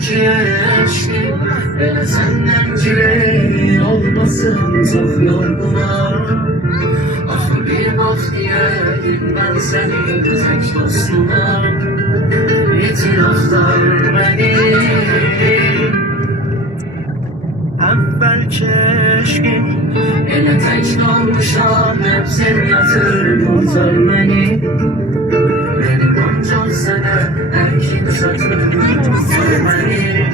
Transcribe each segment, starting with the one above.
ki eşkim, hele senden cileği olmasın çok yorgunum. Ah bir bak diyelim ben senin tek dostuna, itiraflar beni. Evvel keşkim, ele tek kalmışam, hep sen yatır kurtar beni. Benim onca sene erkin satır kurtar beni,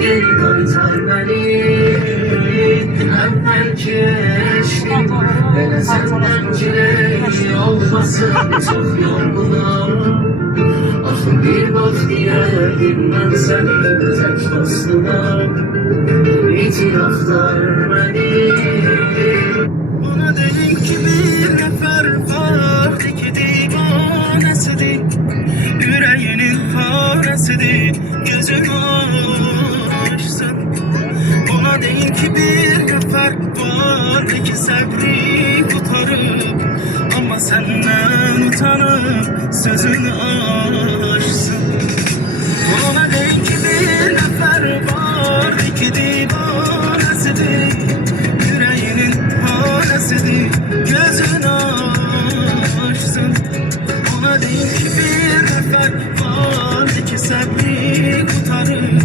geri kurtar beni. Evvel keşkim, ele senden cileği olmasın çok yorgunum. Ah bir bak diyelim ben senin tek dostuna, itiraflar beni. Bana deyin ki bir nefer var ki divanesidir, yüreğinin faresidir, gözünü açsın. Bana deyin ki bir nefer var ki sabri tutarım, ama senden utanıp sözünü açsın. Bana deyin ki bir nefer var ki divanesidir, yüreğinin faresidir, gözünü açsın. Bana deyin ki bir nefer var ki sabri tutarım,